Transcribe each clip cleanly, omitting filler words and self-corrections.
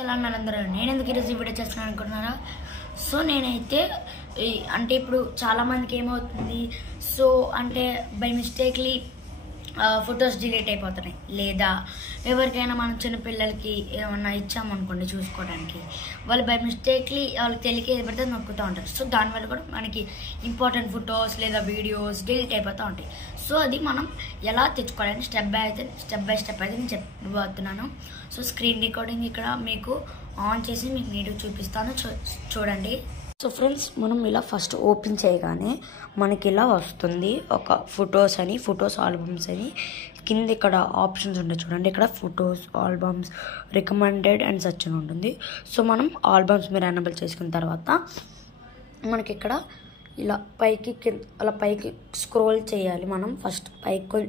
తెలంగాణందరూ నేను ఎందుకు ఈరోజు వీడియో చేస్తున్నాను అనుకుంటున్నారా? సో నేనైతే అంటే ఇప్పుడు చాలామందికి ఏమవుతుంది, సో అంటే బై మిస్టేక్లీ ఫొటోస్ డిలీట్ అయిపోతున్నాయి, లేదా ఎవరికైనా మనం చిన్నపిల్లలకి ఏమన్నా ఇచ్చామనుకోండి చూసుకోవడానికి, వాళ్ళు బై మిస్టేక్లీ వాళ్ళకి తెలియక ఏది పడితే నొక్కుతూ ఉంటారు. సో దానివల్ల కూడా మనకి ఇంపార్టెంట్ ఫొటోస్ లేదా వీడియోస్ డిలీట్ అయిపోతూ ఉంటాయి. సో అది మనం ఎలా తెచ్చుకోవాలని స్టెప్ బై స్టెప్ అయితే నేను చెప్పబోతున్నాను. సో స్క్రీన్ రికార్డింగ్ ఇక్కడ మీకు ఆన్ చేసి మీకు నీట్గా చూపిస్తాను, చూడండి. సో ఫ్రెండ్స్, మనం ఇలా ఫస్ట్ ఓపెన్ చేయగానే మనకి ఇలా వస్తుంది ఒక ఫొటోస్ ఆల్బమ్స్ అని. కింద ఇక్కడ ఆప్షన్స్ ఉంటాయి చూడండి, ఇక్కడ photos, albums, recommended and such అని ఉంటుంది. సో మనం ఆల్బమ్స్ మీరు ఎనేబుల్ చేసుకున్న తర్వాత మనకి ఇక్కడ ఇలా పైకి స్క్రోల్ చేయాలి. మనం ఫస్ట్ పైకి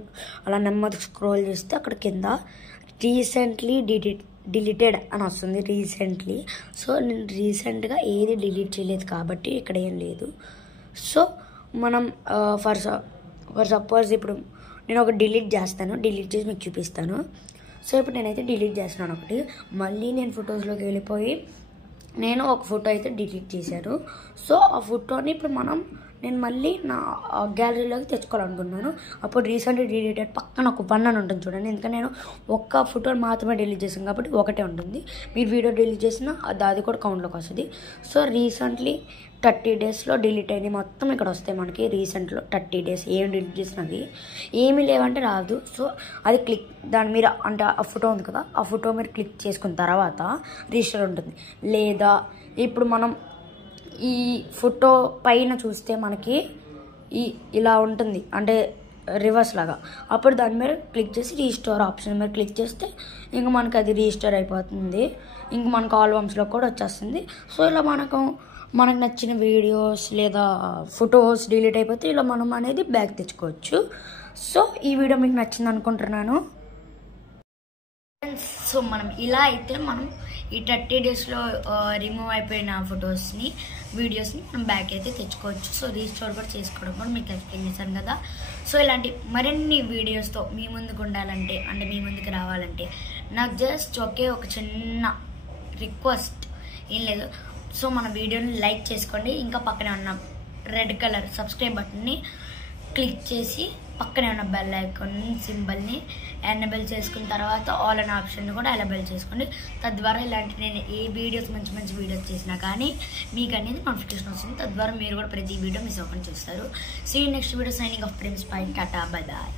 అలా నెమ్మది స్క్రోల్ చేస్తే అక్కడ కింద రీసెంట్లీ డిలీటెడ్ అని వస్తుంది, రీసెంట్లీ. సో నేను రీసెంట్గా ఏది డిలీట్ చేయలేదు కాబట్టి ఇక్కడ ఏం లేదు. సో మనం ఫర్ సపోజ్ ఇప్పుడు నేను ఒక డిలీట్ చేస్తాను, డిలీట్ చేసి మీకు చూపిస్తాను. సో ఇప్పుడు నేనైతే డిలీట్ చేస్తున్నాను ఒకటి. మళ్ళీ నేను ఫొటోస్లోకి వెళ్ళిపోయి నేను ఒక ఫోటో అయితే డిలీట్ చేశాను. సో ఆ ఫోటోని ఇప్పుడు నేను మళ్ళీ నా గ్యాలరీలోకి తెచ్చుకోవాలనుకున్నాను. అప్పుడు రీసెంట్లీ డిలీటెడ్ పక్కన ఒక 1 అని ఉంటుంది చూడండి, ఎందుకంటే నేను ఒక్క ఫోటోని మాత్రమే డిలీట్ చేసాను కాబట్టి ఒకటే ఉంటుంది. మీరు వీడియో డిలీట్ చేసినా అది కూడా కౌంట్లోకి వస్తుంది. సో రీసెంట్లీ 30 డేస్లో డిలీట్ అయినాయి మొత్తం ఇక్కడ వస్తాయి మనకి. రీసెంట్లో 30 డేస్ ఏం డిలీట్ చేసినది ఏమీ లేవంటే రాదు. సో అది దాని మీద అంటే ఆ ఫోటో ఉంది కదా, ఆ ఫోటో మీరు క్లిక్ చేసుకున్న తర్వాత రిజిస్టర్ ఉంటుంది. లేదా ఇప్పుడు మనం ఈ ఫోటో పైన చూస్తే మనకి ఇలా ఉంటుంది, అంటే రివర్స్ లాగా. అప్పుడు దాని మీద క్లిక్ చేసి రీస్టోర్ ఆప్షన్ మీద క్లిక్ చేస్తే ఇంక మనకి అది రీస్టోర్ అయిపోతుంది. ఇంక మనకు ఆల్బమ్స్లో కూడా వచ్చేస్తుంది. సో ఇలా మనకు నచ్చిన వీడియోస్ లేదా ఫొటోస్ డిలీట్ అయిపోతే ఇలా మనం అనేది బ్యాక్ తెచ్చుకోవచ్చు. సో ఈ వీడియో మీకు నచ్చింది అనుకుంటున్నాను. సో మనం ఇలా అయితే మనం ఈ 30 డేస్లో రిమూవ్ అయిపోయిన ఫొటోస్ని, వీడియోస్ని మనం బ్యాక్ అయితే తెచ్చుకోవచ్చు. సో రీస్టోర్ కూడా చేసుకోవడం కూడా మీకు ఎక్స్ప్లెయిన్ చేశాను కదా. సో ఇలాంటి మరిన్ని వీడియోస్తో మీ ముందుకు ఉండాలంటే, అంటే మీ ముందుకు రావాలంటే నాకు జస్ట్ ఒక చిన్న రిక్వెస్ట్, ఏం లేదు. సో మన వీడియోని లైక్ చేసుకోండి, ఇంకా పక్కనే ఉన్న రెడ్ కలర్ సబ్స్క్రైబ్ బటన్ని క్లిక్ చేసి పక్కనే ఉన్న బెల్ ఐకాన్ సింబల్ని ఎనేబుల్ చేసుకున్న తర్వాత ఆల్ అనే ఆప్షన్ని కూడా ఎనేబుల్ చేసుకోండి. తద్వారా ఇలాంటి నేను ఏ వీడియోస్ మంచి వీడియోస్ చేసినా కానీ మీకు అనేది నోటిఫికేషన్ వస్తుంది. తద్వారా మీరు కూడా ప్రతి వీడియో మిస్ అవ్వకుండా చూస్తారు. See you next video. Signing off Prince bye, tata, bye bye.